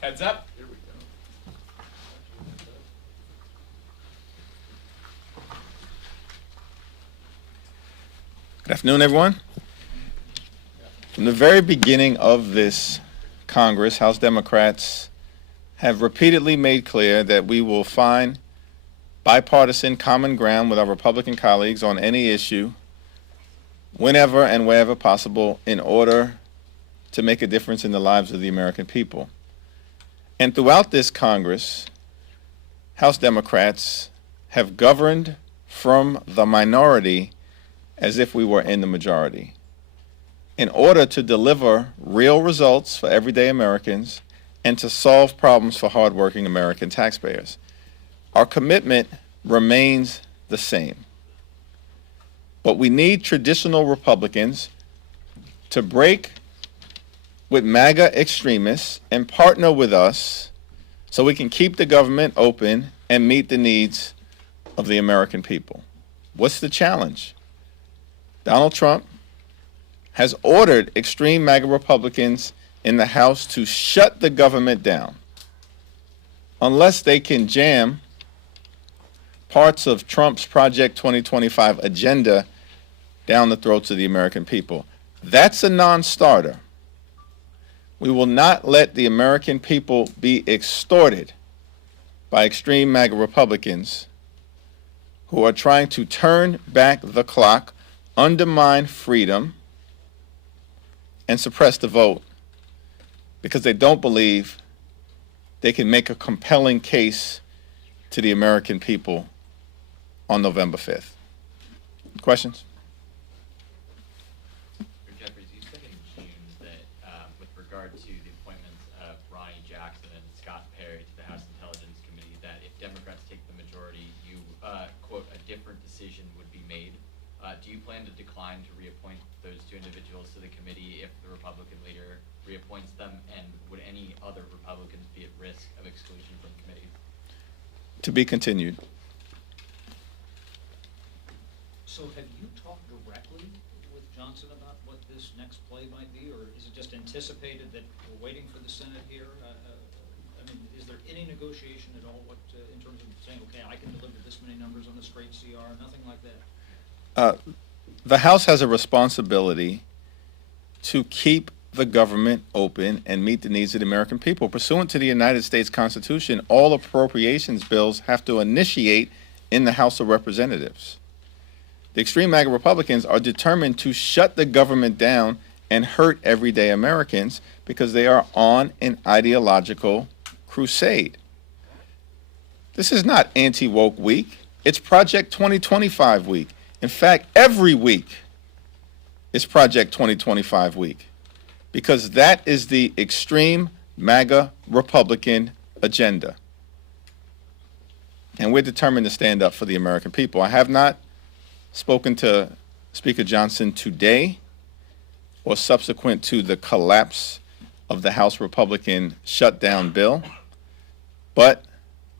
Heads up. Here we go. Good afternoon, everyone. From the very beginning of this Congress, House Democrats have repeatedly made clear that we will find bipartisan common ground with our Republican colleagues on any issue whenever and wherever possible in order to make a difference in the lives of the American people. And throughout this Congress, House Democrats have governed from the minority as if we were in the majority, in order to deliver real results for everyday Americans and to solve problems for hardworking American taxpayers. Our commitment remains the same. But we need traditional Republicans to break with MAGA extremists and partner with us so we can keep the government open and meet the needs of the American people. What's the challenge? Donald Trump has ordered extreme MAGA Republicans in the House to shut the government down unless they can jam parts of Trump's Project 2025 agenda down the throats of the American people. That's a non-starter. We will not let the American people be extorted by extreme MAGA Republicans who are trying to turn back the clock, undermine freedom, and suppress the vote because they don't believe they can make a compelling case to the American people on November 5th. Questions? Jeffries, you said in June that with regard to the appointments of Ronnie Jackson and Scott Perry to the House Intelligence Committee, that if Democrats take the majority, you, quote, a different decision would be made. Do you plan to decline to reappoint those two individuals to the committee if the Republican leader reappoints them? And would any other Republicans be at risk of exclusion from the committee? To be continued. So have you talked directly with Johnson about what this next play might be, or is it just anticipated that we're waiting for the Senate here? I mean, is there any negotiation at all in terms of saying, okay, I can deliver this many numbers on a straight CR, nothing like that? The House has a responsibility to keep the government open and meet the needs of the American people. Pursuant to the United States Constitution, all appropriations bills have to initiate in the House of Representatives. The extreme MAGA Republicans are determined to shut the government down and hurt everyday Americans because they are on an ideological crusade. This is not anti-woke week. It's Project 2025 week. In fact, every week is Project 2025 week because that is the extreme MAGA Republican agenda. And we're determined to stand up for the American people. I have not spoken to Speaker Johnson today or subsequent to the collapse of the House Republican shutdown bill, but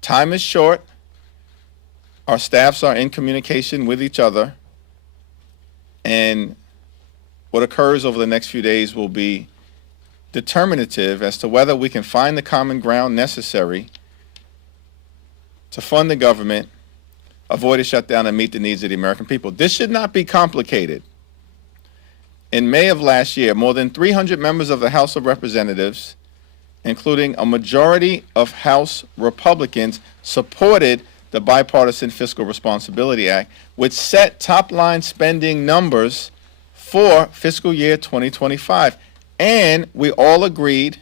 time is short. Our staffs are in communication with each other, and what occurs over the next few days will be determinative as to whether we can find the common ground necessary to fund the government, avoid a shutdown, and meet the needs of the American people. This should not be complicated. In May of last year, more than 300 members of the House of Representatives, including a majority of House Republicans, supported the Bipartisan Fiscal Responsibility Act, which set top-line spending numbers for fiscal year 2025. And we all agreed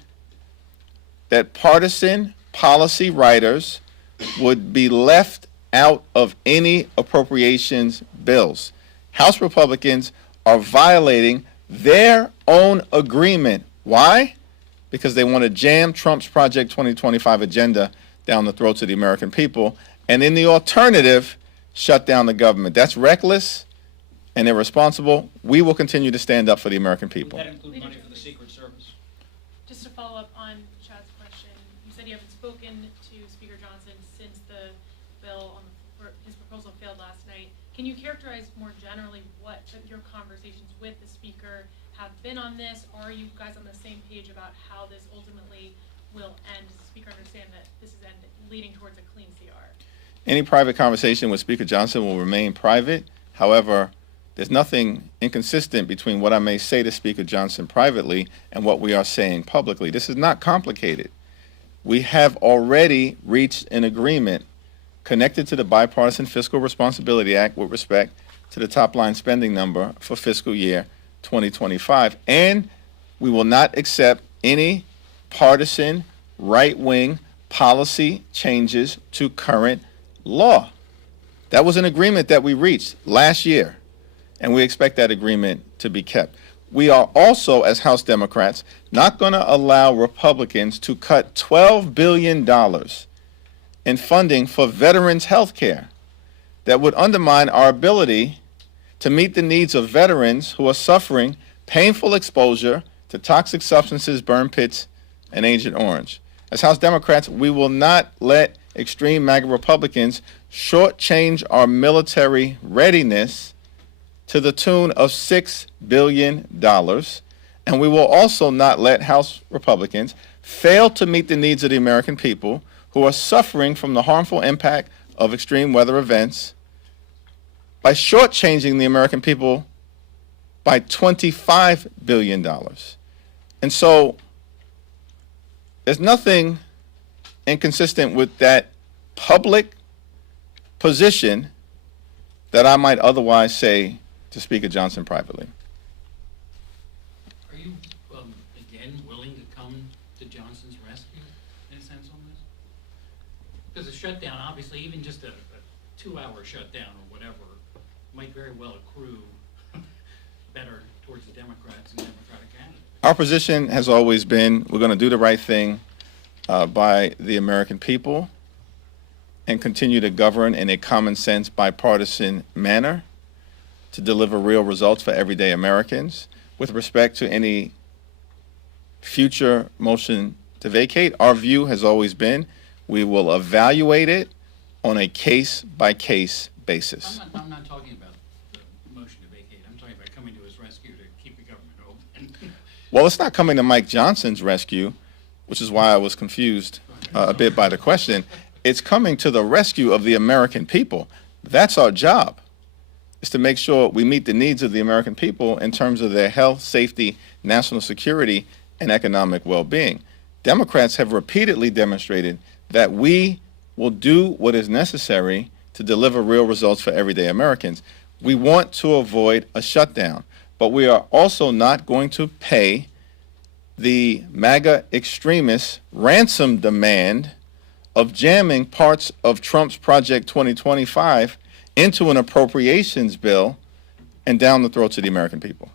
that partisan policy writers would be left out of any appropriations bills. House Republicans are violating their own agreement. Why? Because they want to jam Trump's Project 2025 agenda down the throats of the American people, and in the alternative, shut down the government. That's reckless and irresponsible. We will continue to stand up for the American people. Would that include money for the Secret Service? Just to follow up on Chad's question, you said you haven't spoken to Speaker Johnson since the bill his proposal failed last night. Can you characterize more generally what your conversations with the Speaker have been on this? Are you guys on the same page about how this ultimately will end? Does the speaker understand that this is leading towards a clean CR? Any private conversation with Speaker Johnson will remain private. However, there's nothing inconsistent between what I may say to Speaker Johnson privately and what we are saying publicly. This is not complicated. We have already reached an agreement connected to the Bipartisan Fiscal Responsibility Act with respect to the top-line spending number for fiscal year 2025. And we will not accept any partisan, right-wing policy changes to current law. That was an agreement that we reached last year, and we expect that agreement to be kept. We are also, as House Democrats, not going to allow Republicans to cut $12 billion in funding for veterans' health care that would undermine our ability to meet the needs of veterans who are suffering painful exposure to toxic substances, burn pits, and Agent Orange. As House Democrats, we will not let extreme MAGA Republicans shortchange our military readiness to the tune of $6 billion, and we will also not let House Republicans fail to meet the needs of the American people who are suffering from the harmful impact of extreme weather events by shortchanging the American people by $25 billion. And so there's nothing inconsistent with that public position that I might otherwise say to Speaker Johnson privately. Are you, again, willing to come to Johnson's rescue, in a sense, on this? Because a shutdown, obviously, even just a 2-hour shutdown or whatever, might very well accrue better towards the Democrats and Democratic candidates. Our position has always been we're going to do the right thing by the American people and continue to govern in a common sense, bipartisan manner to deliver real results for everyday Americans. With respect to any future motion to vacate, our view has always been we will evaluate it on a case-by-case basis. I'm not talking about the motion to vacate. I'm talking about coming to his rescue to keep the government open. Well, it's not coming to Mike Johnson's rescue, which is why I was confused a bit by the question. It's coming to the rescue of the American people. That's our job, is to make sure we meet the needs of the American people in terms of their health, safety, national security, and economic well-being. Democrats have repeatedly demonstrated that we will do what is necessary to deliver real results for everyday Americans. We want to avoid a shutdown, but we are also not going to pay the MAGA extremists' ransom demand of jamming parts of Trump's Project 2025 into an appropriations bill and down the throats of the American people.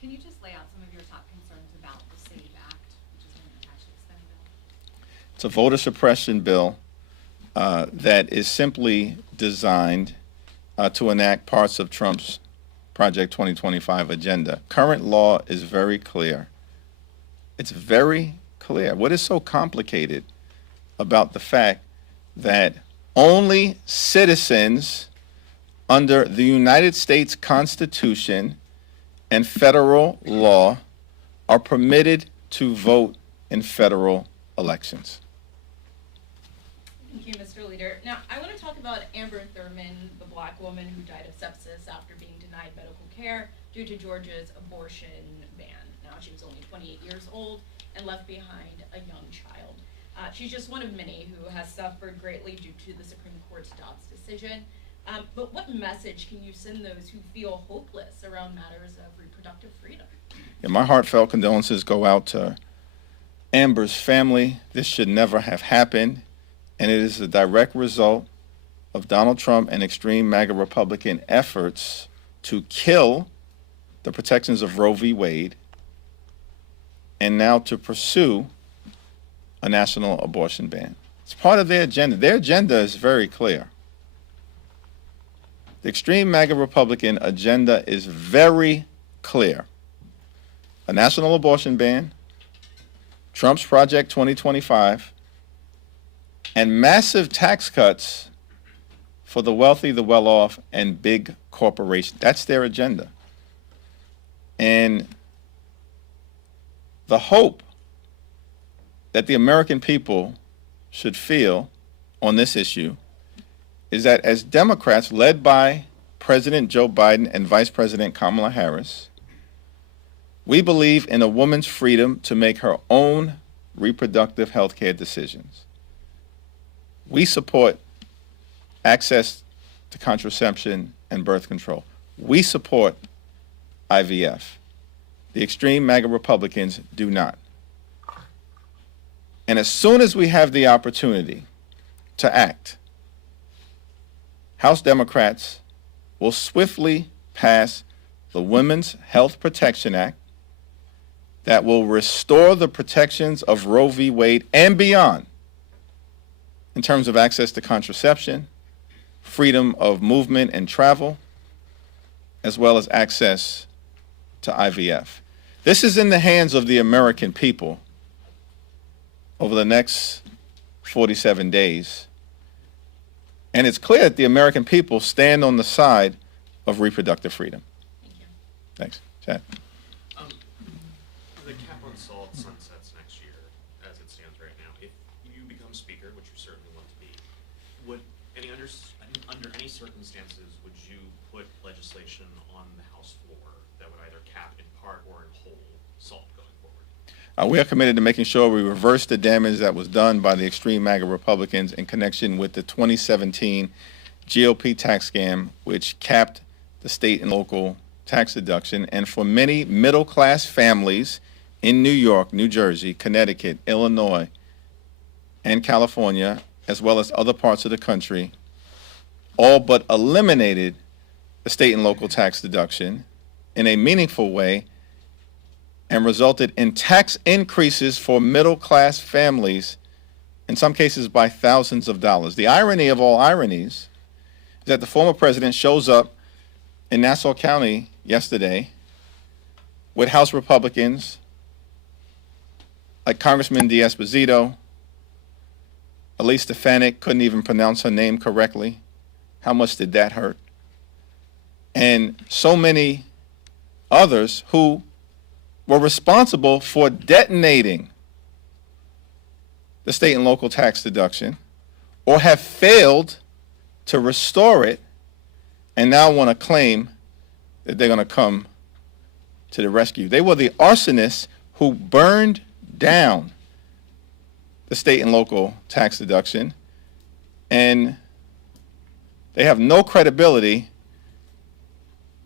Can you just lay out some of your top concerns about the SAVE Act, which is an attached to the spending bill? It's a voter suppression bill that is simply designed to enact parts of Trump's Project 2025 agenda. Current law is very clear. It's very clear. What is so complicated about the fact that only citizens under the United States Constitution and federal law are permitted to vote in federal elections? Thank you, Mr. Leader. Now, I want to talk about Amber Thurman, the black woman who died of sepsis after being denied medical care due to Georgia's abortion ban. Now, she was only 28 years old and left behind a young child. She's just one of many who has suffered greatly due to the Supreme Court's Dobbs decision. But what message can you send those who feel hopeless around matters of reproductive freedom? Yeah, my heartfelt condolences go out to Amber's family. This should never have happened, and it is a direct result of Donald Trump and extreme MAGA Republican efforts to kill the protections of Roe v. Wade and now to pursue a national abortion ban. It's part of their agenda. Their agenda is very clear. The extreme MAGA Republican agenda is very clear. A national abortion ban, Trump's Project 2025, and massive tax cuts for the wealthy, the well-off, and big corporations. That's their agenda. And the hope that the American people should feel on this issue is that as Democrats led by President Joe Biden and Vice President Kamala Harris, we believe in a woman's freedom to make her own reproductive health care decisions. We support access to contraception and birth control. We support IVF. The extreme MAGA Republicans do not. And as soon as we have the opportunity to act, House Democrats will swiftly pass the Women's Health Protection Act that will restore the protections of Roe v. Wade and beyond in terms of access to contraception, freedom of movement and travel, as well as access to IVF. This is in the hands of the American people over the next 47 days. And it's clear that the American people stand on the side of reproductive freedom. Thank you. Thanks. Chad. The cap on salt sunsets next year, as it stands right now. If you become speaker, which you certainly want to be, would under any circumstances would you put legislation on the House floor that would either cap in part or in whole salt going forward? We are committed to making sure we reverse the damage that was done by the extreme MAGA Republicans in connection with the 2017 GOP tax scam, which capped the state and local tax deduction. And for many middle-class families in New York, New Jersey, Connecticut, Illinois, and California, as well as other parts of the country, all but eliminated the state and local tax deduction in a meaningful way and resulted in tax increases for middle-class families, in some cases by thousands of dollars. The irony of all ironies is that the former president shows up in Nassau County yesterday with House Republicans like Congressman D'Esposito, Elise Stefanik, couldn't even pronounce her name correctly. How much did that hurt? And so many others who were responsible for detonating the state and local tax deduction or have failed to restore it and now want to claim that they're going to come to the rescue. They were the arsonists who burned down the state and local tax deduction, and they have no credibility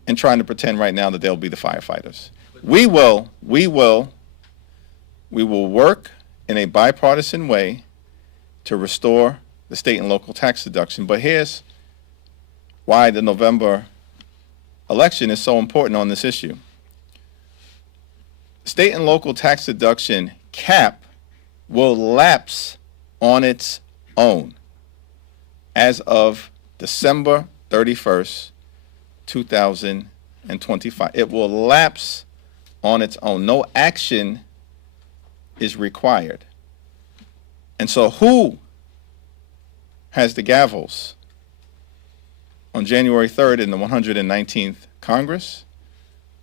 in trying to pretend right now that they'll be the firefighters. We will work in a bipartisan way to restore the state and local tax deduction. But here's why the November election is so important on this issue. State and local tax deduction cap will lapse on its own as of December 31st, 2025. It will lapse on its own. No action is required. And so who has the gavels on January 3rd in the 119th Congress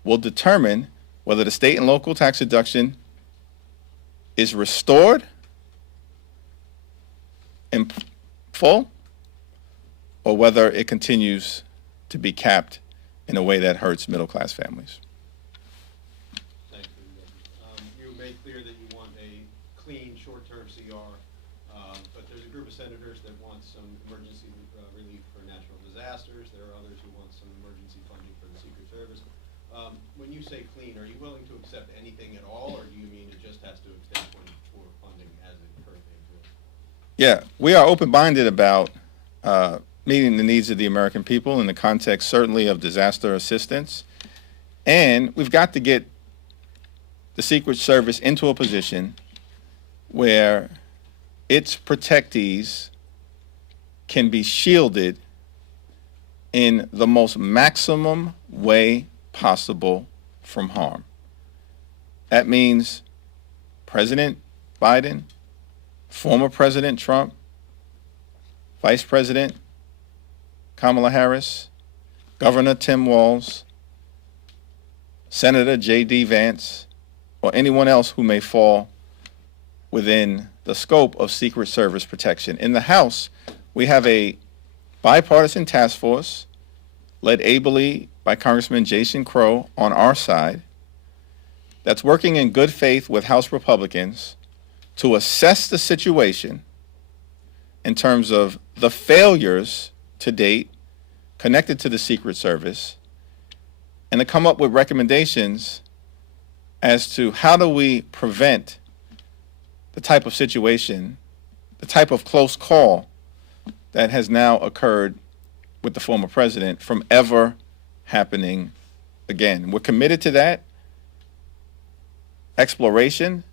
will determine whether the state and local tax deduction is restored in full or whether it continues to be capped in a way that hurts middle-class families. Thank you. You made clear that you want a clean, short-term CR, but there's a group of senators that want some emergency relief for natural disasters. There are others who want some emergency funding for the Secret Service. When you say clean, are you willing to accept anything at all, or do you mean it just has to extend for funding as it currently exists? Yeah, we are open-minded about meeting the needs of the American people in the context certainly of disaster assistance. And we've got to get the Secret Service into a position where its protectees can be shielded in the most maximum way possible from harm. That means President Biden, former President Trump, Vice President Kamala Harris, Governor Tim Walz, Senator J.D. Vance, or anyone else who may fall within the scope of Secret Service protection. In the House, we have a bipartisan task force led ably by Congressman Jason Crow on our side that's working in good faith with House Republicans to assess the situation in terms of the failures to date connected to the Secret Service and to come up with recommendations as to how do we prevent the type of situation, the type of close call that has now occurred with the former president from ever happening again. We're committed to that exploration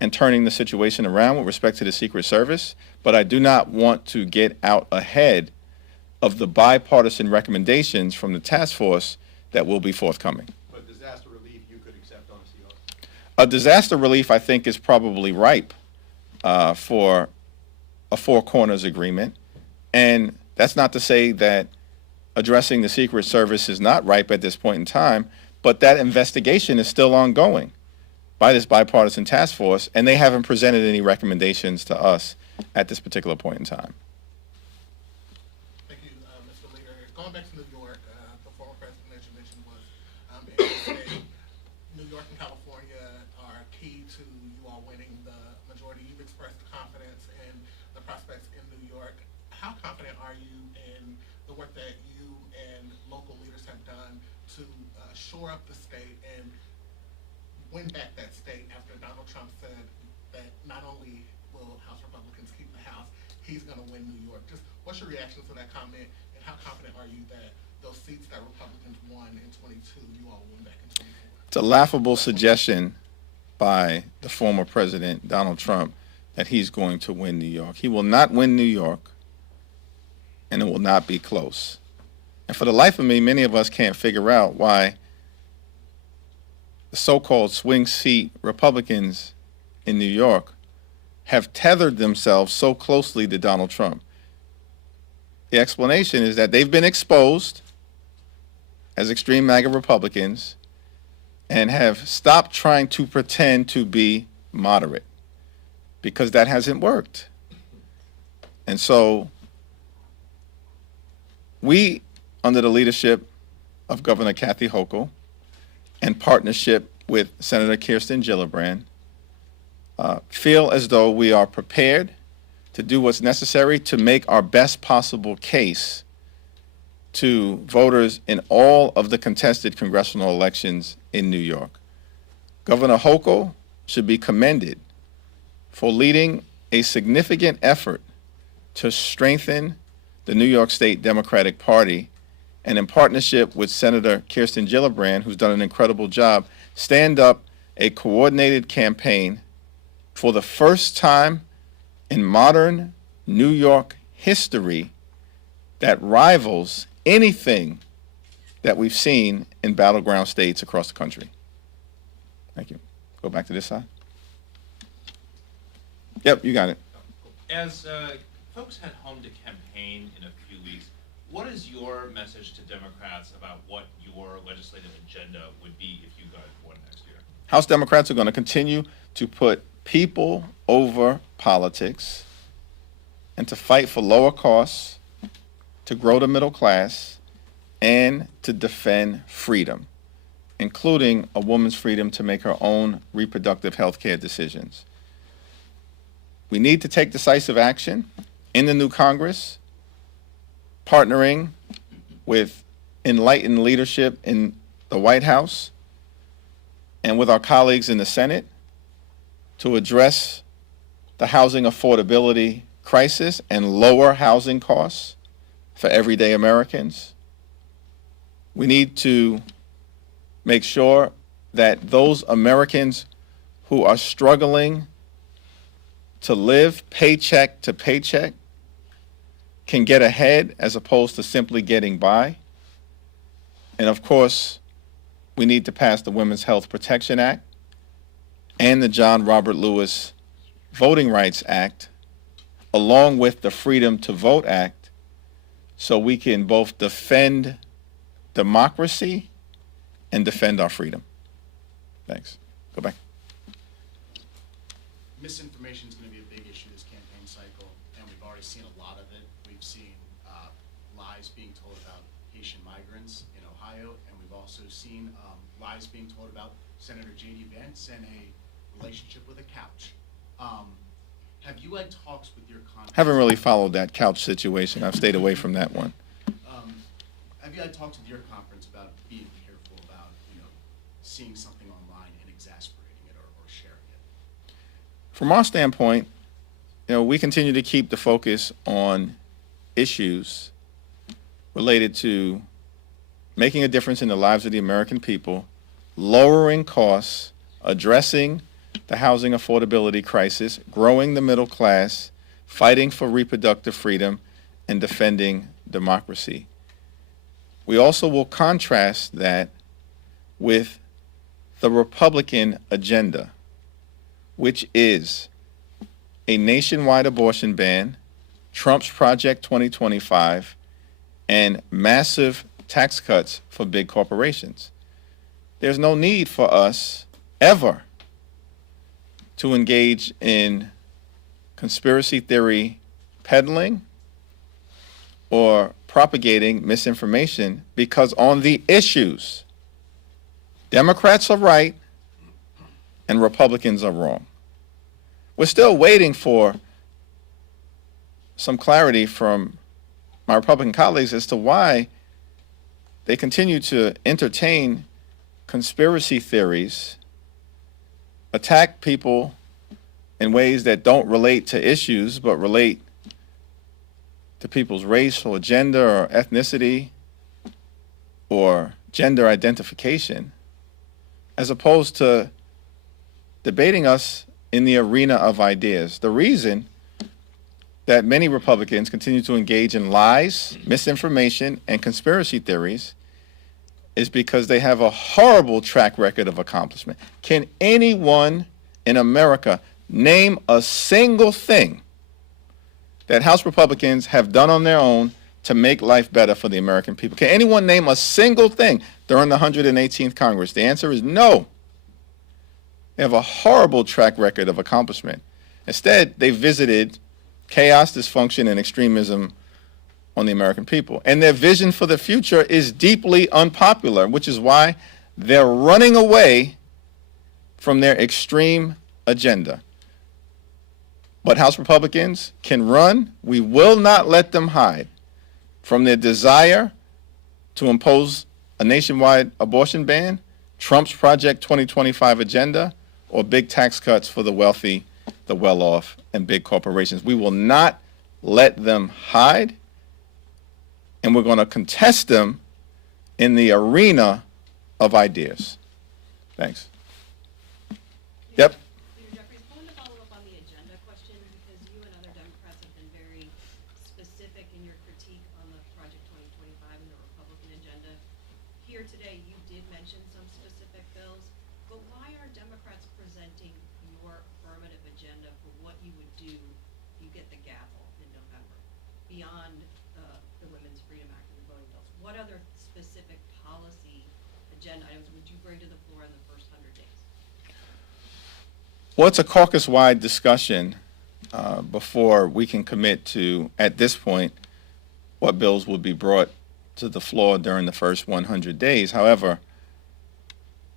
and turning the situation around with respect to the Secret Service, but I do not want to get out ahead of the bipartisan recommendations from the task force that will be forthcoming. But disaster relief you could accept on CR? A disaster relief, I think, is probably ripe for a Four Corners agreement, and that's not to say that addressing the Secret Service is not ripe at this point in time, but that investigation is still ongoing by this bipartisan task force, and they haven't presented any recommendations to us at this particular point in time. Thank you, Mr. Leader. Going back to New York, the former president, as you mentioned, was in the state. New York and California are key to you all winning the majority. You've expressed confidence in the prospects in New York. How confident are you in the work that you and local leaders have done to shore up the state and win back that state after Donald Trump said that not only will House Republicans keep the House, he's going to win New York? Just what's your reaction to that comment, and how confident are you that those seats that Republicans won in 22, you all win back in 24? It's a laughable suggestion by the former president, Donald Trump, that he's going to win New York. He will not win New York, and it will not be close. And for the life of me, many of us can't figure out why the so-called swing seat Republicans in New York have tethered themselves so closely to Donald Trump. The explanation is that they've been exposed as extreme MAGA Republicans and have stopped trying to pretend to be moderate, because that hasn't worked. And so we, under the leadership of Governor Kathy Hochul, in partnership with Senator Kirsten Gillibrand, feel as though we are prepared to do what's necessary to make our best possible case to voters in all of the contested congressional elections in New York. Governor Hochul should be commended for leading a significant effort to strengthen the New York State Democratic Party, and in partnership with Senator Kirsten Gillibrand, who's done an incredible job, stand up a coordinated campaign for the first time in modern New York history that rivals anything that we've seen in battleground states across the country. Thank you. Go back to this side. Yep, you got it. As folks head home to campaign in a few weeks, what is your message to Democrats about what your legislative agenda would be if you guys won next year? House Democrats are going to continue to put people over politics and to fight for lower costs, to grow the middle class, and to defend freedom, including a woman's freedom to make her own reproductive health care decisions. We need to take decisive action in the new Congress, partnering with enlightened leadership in the White House and with our colleagues in the Senate to address the housing affordability crisis and lower housing costs for everyday Americans. We need to make sure that those Americans who are struggling to live paycheck to paycheck can get ahead as opposed to simply getting by. And of course, we need to pass the Women's Health Protection Act and the John Robert Lewis Voting Rights Act, along with the Freedom to Vote Act, so we can both defend democracy and defend our freedom. Thanks. Go back. misinformation is going to be a big issue this campaign cycle, and we've already seen a lot of it. We've seen lies being told about Haitian migrants in Ohio, and we've also seen lies being told about Senator J.D. Vance and a relationship with a couch. Have you had talks with your conference? Haven't really followed that couch situation. I've stayed away from that one. Have you had talks with your conference about being careful about, seeing something online and exasperating it or sharing it? From our standpoint, we continue to keep the focus on issues related to making a difference in the lives of the American people, lowering costs, addressing the housing affordability crisis, growing the middle class, fighting for reproductive freedom, and defending democracy. We also will contrast that with the Republican agenda, which is a nationwide abortion ban, Trump's Project 2025, and massive tax cuts for big corporations. There's no need for us ever to engage in conspiracy theory peddling or propagating misinformation, because on the issues, Democrats are right and Republicans are wrong. We're still waiting for some clarity from my Republican colleagues as to why they continue to entertain conspiracy theories, attack people in ways that don't relate to issues but relate to people's racial agenda or ethnicity or gender identification, as opposed to debating us in the arena of ideas. The reason that many Republicans continue to engage in lies, misinformation, and conspiracy theories is because they have a horrible track record of accomplishment. Can anyone in America name a single thing that House Republicans have done on their own to make life better for the American people? Can anyone name a single thing during the 118th Congress? The answer is no. They have a horrible track record of accomplishment. Instead, they visited chaos, dysfunction, and extremism on the American people. And their vision for the future is deeply unpopular, which is why they're running away from their extreme agenda. But House Republicans can run. We will not let them hide from their desire to impose a nationwide abortion ban, Trump's Project 2025 agenda, or big tax cuts for the wealthy, the well-off, and big corporations. We will not let them hide, and we're going to contest them in the arena of ideas. Thanks. Yep. Leader Jeffries, I wanted to follow up on the agenda question, because you and other Democrats have been very specific in your critique on the Project 2025 and the Republican agenda. Here today, you did mention some specific bills, but why are Democrats presenting your affirmative agenda for what you would do if you get the gavel in November, beyond the Women's Freedom Act and the voting bills? What other specific policy agenda items would you bring to the floor in the first 100 days? Well, it's a caucus-wide discussion before we can commit to, at this point, what bills will be brought to the floor during the first 100 days. However,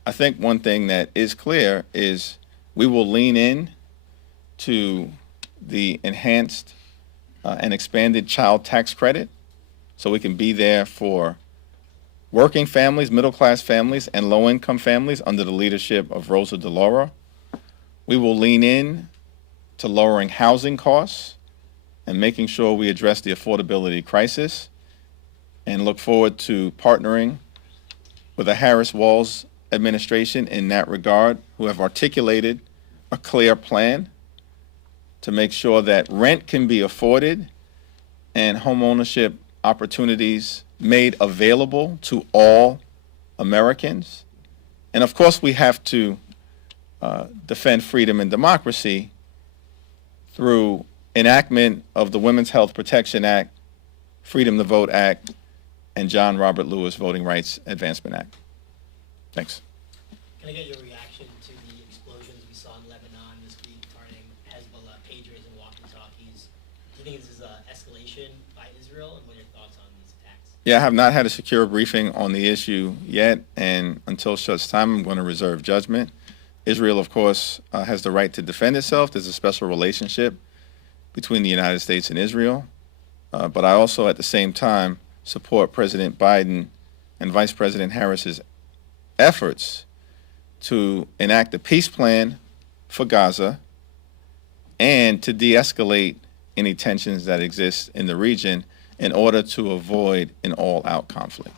I think one thing that is clear is we will lean in to the enhanced and expanded child tax credit, so we can be there for working families, middle-class families, and low-income families under the leadership of Rosa DeLauro. We will lean in to lowering housing costs and making sure we address the affordability crisis, and look forward to partnering with the Harris-Walz administration in that regard, who have articulated a clear plan to make sure that rent can be afforded and home ownership opportunities made available to all Americans. And of course, we have to defend freedom and democracy through enactment of the Women's Health Protection Act, Freedom to Vote Act, and John Robert Lewis Voting Rights Advancement Act. Thanks. Can I get your reaction to the explosions we saw in Lebanon this week, targeting Yeah, I have not had a secure briefing on the issue yet, and until such time, I'm going to reserve judgment. Israel, of course, has the right to defend itself. There's a special relationship between the United States and Israel. But I also, at the same time, support President Biden and Vice President Harris's efforts to enact a peace plan for Gaza and to de-escalate any tensions that exist in the region in order to avoid an all-out conflict.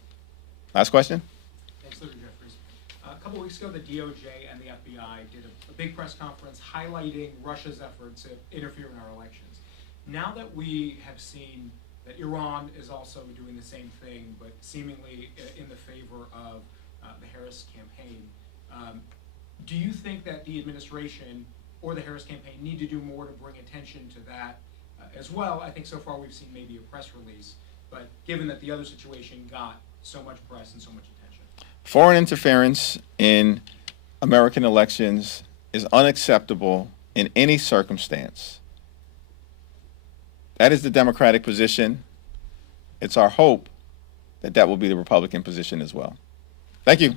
Last question? Thanks, Senator Jeffries. A couple weeks ago, the DOJ and the FBI did a big press conference highlighting Russia's efforts to interfere in our elections. Now that we have seen that Iran is also doing the same thing, but seemingly in the favor of the Harris campaign, do you think that the administration or the Harris campaign need to do more to bring attention to that as well? I think so far we've seen maybe a press release, but given that the other situation got so much press and so much attention. Foreign interference in American elections is unacceptable in any circumstance. That is the Democratic position. It's our hope that that will be the Republican position as well. Thank you.